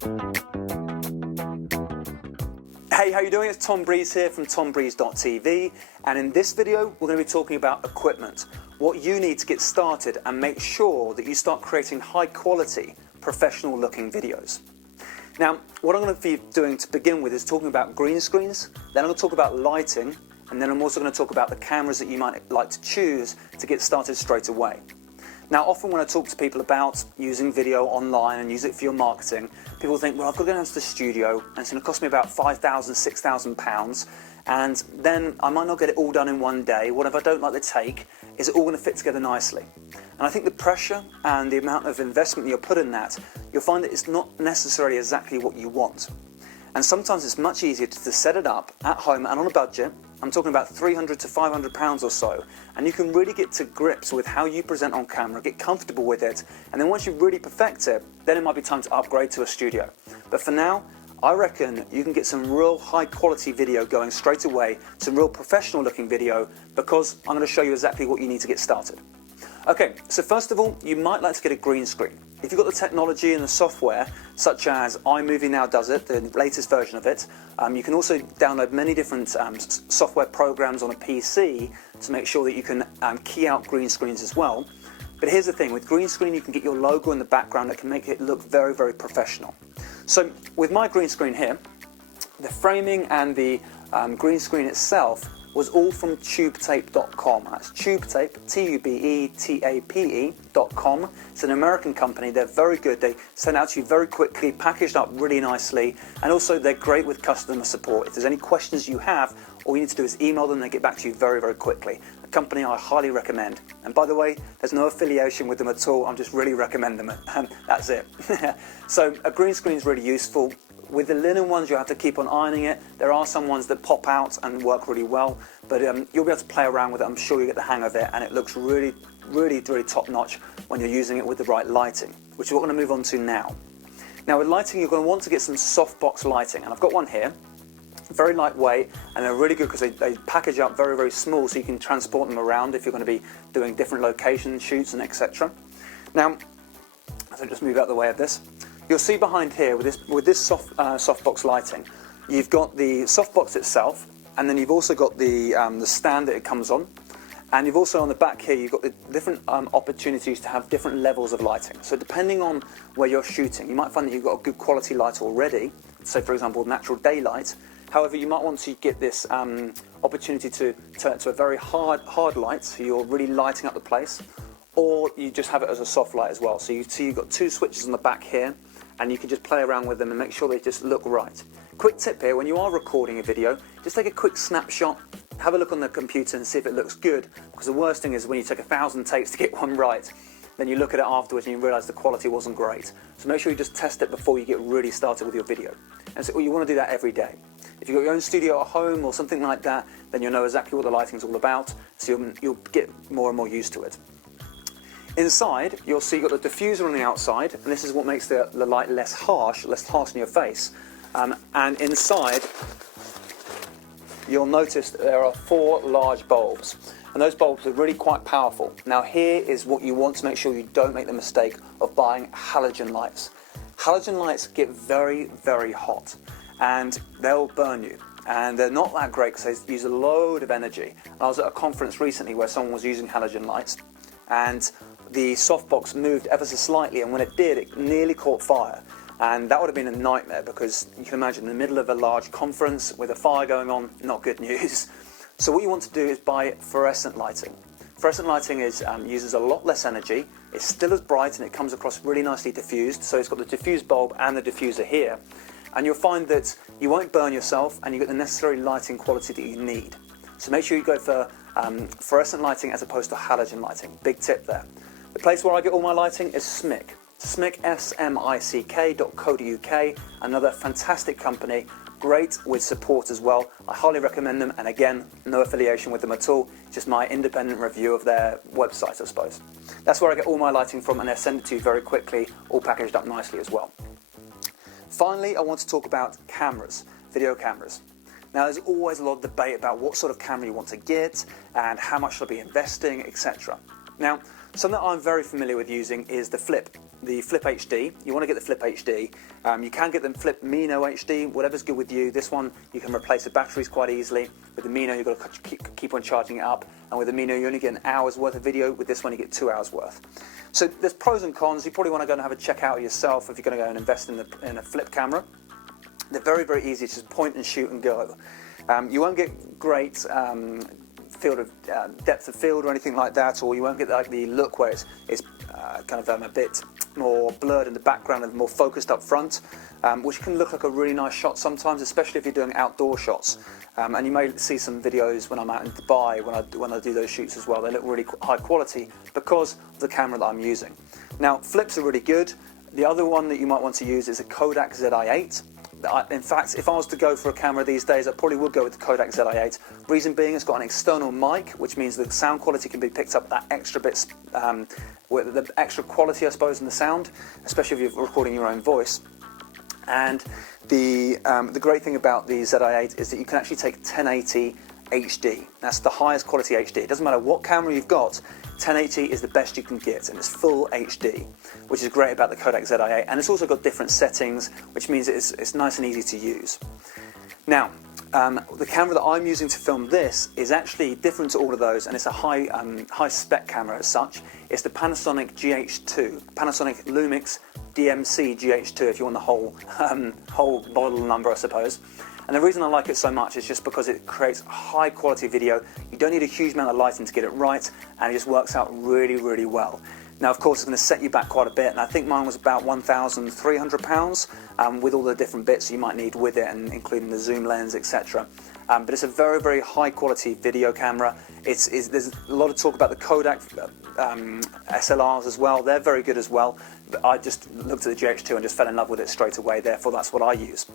Hey, how you doing? It's Tom Breeze here from tombreeze.tv, and in this video we're going to be talking about equipment, what you need to get started and make sure that you start creating high quality, professional looking videos. Now, what I'm going to be doing to begin with is talking about green screens, then I'm going to talk about lighting, and then I'm also going to talk about the cameras that you might like to choose to get started straight away. Now, often when I talk to people about using video online and use it for your marketing, people think, well, I've got to go down to the studio and it's going to cost me about £5,000, £6,000, and then I might not get it all done in one day. What if I don't like the take? Is it all going to fit together nicely? And I think the pressure and the amount of investment that you'll put in that, you'll find that it's not necessarily exactly what you want. And sometimes it's much easier to set it up at home and on a budget. I'm talking about £300 to £500 or so, and you can really get to grips with how you present on camera, get comfortable with it, and then once you really perfect it, then it might be time to upgrade to a studio. But for now, I reckon you can get some real high quality video going straight away, some real professional looking video, because I'm going to show you exactly what you need to get started. Okay, so first of all, you might like to get a green screen. If you've got the technology and the software, such as iMovie now does it, the latest version of it, you can also download many different software programs on a PC to make sure that you can key out green screens as well. But here's the thing, with green screen you can get your logo in the background that can make it look very, very professional. So with my green screen here, the framing and the green screen itself was all from tubetape.com. That's tubetape, TUBETAPE.com. It's an American company. They're very good. They send out to you very quickly, packaged up really nicely, and also they're great with customer support. If there's any questions you have, all you need to do is email them, they get back to you very, very quickly. A company I highly recommend. And by the way, there's no affiliation with them at all. I'm just really recommend them. That's it. So a green screen is really useful. With the linen ones, you have to keep on ironing it. There are some ones that pop out and work really well, but you'll be able to play around with it. I'm sure you get the hang of it, and it looks really, really, really top-notch when you're using it with the right lighting, which is what we're going to move on to now. Now, with lighting, you're going to want to get some softbox lighting, and I've got one here. Very lightweight, and they're really good because they package up very, very small, so you can transport them around if you're going to be doing different location shoots and etc. Now, so just move out the way of this. You'll see behind here with this softbox lighting, you've got the softbox itself, and then you've also got the stand that it comes on, and you've also on the back here you've got the different opportunities to have different levels of lighting. So depending on where you're shooting, you might find that you've got a good quality light already. So for example, natural daylight. However, you might want to get this opportunity to turn it to a very hard light, so you're really lighting up the place, or you just have it as a soft light as well. So you see you've got two switches on the back here, and you can just play around with them and make sure they just look right. Quick tip here, when you are recording a video, just take a quick snapshot, have a look on the computer and see if it looks good, because the worst thing is when you take 1,000 takes to get one right, then you look at it afterwards and you realise the quality wasn't great. So make sure you just test it before you get really started with your video. And so you want to do that every day. If you've got your own studio at home or something like that, then you'll know exactly what the lighting's all about, so you'll get more and more used to it. Inside, you'll see you've got the diffuser on the outside, and this is what makes the light less harsh in your face. And inside, you'll notice that there are 4 large bulbs, and those bulbs are really quite powerful. Now here is what you want to make sure you don't make the mistake of buying halogen lights. Halogen lights get very, very hot, and they'll burn you. And they're not that great because they use a load of energy. I was at a conference recently where someone was using halogen lights, and the softbox moved ever so slightly, and when it did, it nearly caught fire. And that would have been a nightmare, because you can imagine in the middle of a large conference with a fire going on, not good news. So what you want to do is buy fluorescent lighting. Fluorescent lighting uses a lot less energy, it's still as bright, and it comes across really nicely diffused. So it's got the diffused bulb and the diffuser here. And you'll find that you won't burn yourself, and you get the necessary lighting quality that you need. So make sure you go for fluorescent lighting as opposed to halogen lighting. Big tip there. The place where I get all my lighting is SMIC. SMIC, SMICK.co.uk, another fantastic company, great with support as well. I highly recommend them, and again, no affiliation with them at all, just my independent review of their website, I suppose. That's where I get all my lighting from, and they send it to you very quickly, all packaged up nicely as well. Finally, I want to talk about cameras, video cameras. Now, there's always a lot of debate about what sort of camera you want to get and how much should I be investing, etc. Now, something that I'm very familiar with using is the Flip. the Flip HD. You want to get the Flip HD. You can get the Flip Mino HD, whatever's good with you. This one, you can replace the batteries quite easily. With the Mino, you've got to keep on charging it up. And with the Mino, you only get an hour's worth of video. With this one, you get 2 hours worth. So there's pros and cons. You probably want to go and have a check out yourself if you're going to go and invest in a flip camera. They're very, very easy to just point and shoot and go. You won't get great depth of field or anything like that, or you won't get like the look where it's kind of a bit more blurred in the background and more focused up front, which can look like a really nice shot sometimes, especially if you're doing outdoor shots. And you may see some videos when I'm out in Dubai when I do those shoots as well. They look really high quality because of the camera that I'm using. Now, flips are really good. The other one that you might want to use is a Kodak ZI-8. In fact, if I was to go for a camera these days, I probably would go with the Kodak ZI-8. Reason being, it's got an external mic, which means the sound quality can be picked up that extra bit, with the extra quality, I suppose, in the sound, especially if you're recording your own voice. And the great thing about the ZI-8 is that you can actually take 1080 HD. That's the highest quality HD. It doesn't matter what camera you've got, 1080 is the best you can get, and it's full HD, which is great about the Kodak ZI-8. And it's also got different settings, which means it's nice and easy to use. Now, the camera that I'm using to film this is actually different to all of those, and it's a high spec camera as such. It's the Panasonic GH2, Panasonic Lumix DMC GH2, if you want the whole model number, I suppose. And the reason I like it so much is just because it creates high quality video. You don't need a huge amount of lighting to get it right, and it just works out really, really well. Now, of course, it's going to set you back quite a bit, and I think mine was about £1,300 with all the different bits you might need with it, and including the zoom lens, etc. But it's a very, very high quality video camera. There's a lot of talk about the Kodak SLRs as well. They're very good as well. But I just looked at the GH2 and just fell in love with it straight away. Therefore, that's what I use.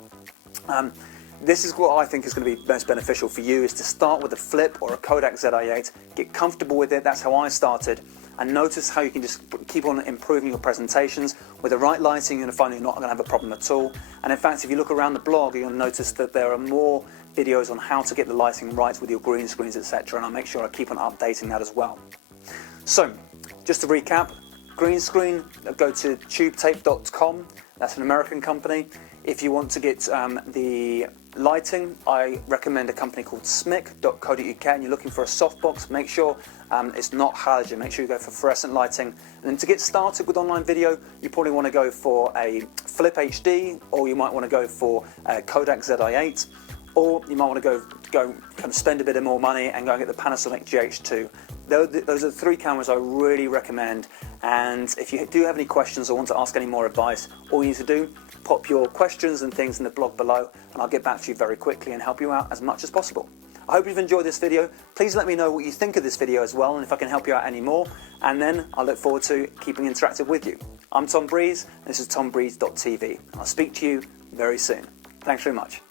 This is what I think is going to be most beneficial for you, is to start with a Flip or a Kodak ZI-8, get comfortable with it. That's how I started, and notice how you can just keep on improving your presentations. With the right lighting, you're going to find you're not going to have a problem at all. And in fact, if you look around the blog, you're going to notice that there are more videos on how to get the lighting right with your green screens, etc. And I'll make sure I keep on updating that as well. So, just to recap, green screen, go to tubetape.com. That's an American company. If you want to get the lighting, I recommend a company called smic.co.uk, and you're looking for a softbox, make sure it's not halogen, make sure you go for fluorescent lighting. And then to get started with online video, you probably want to go for a Flip HD, or you might want to go for a Kodak ZI-8, or you might want to go kind of spend a bit of more money and go and get the Panasonic GH2. Those are the three cameras I really recommend, and if you do have any questions or want to ask any more advice, all you need to do, pop your questions and things in the blog below, and I'll get back to you very quickly and help you out as much as possible. I hope you've enjoyed this video. Please let me know what you think of this video as well, and if I can help you out any more, and then I look forward to keeping interactive with you. I'm Tom Breeze, and this is tombreeze.tv, and I'll speak to you very soon. Thanks very much.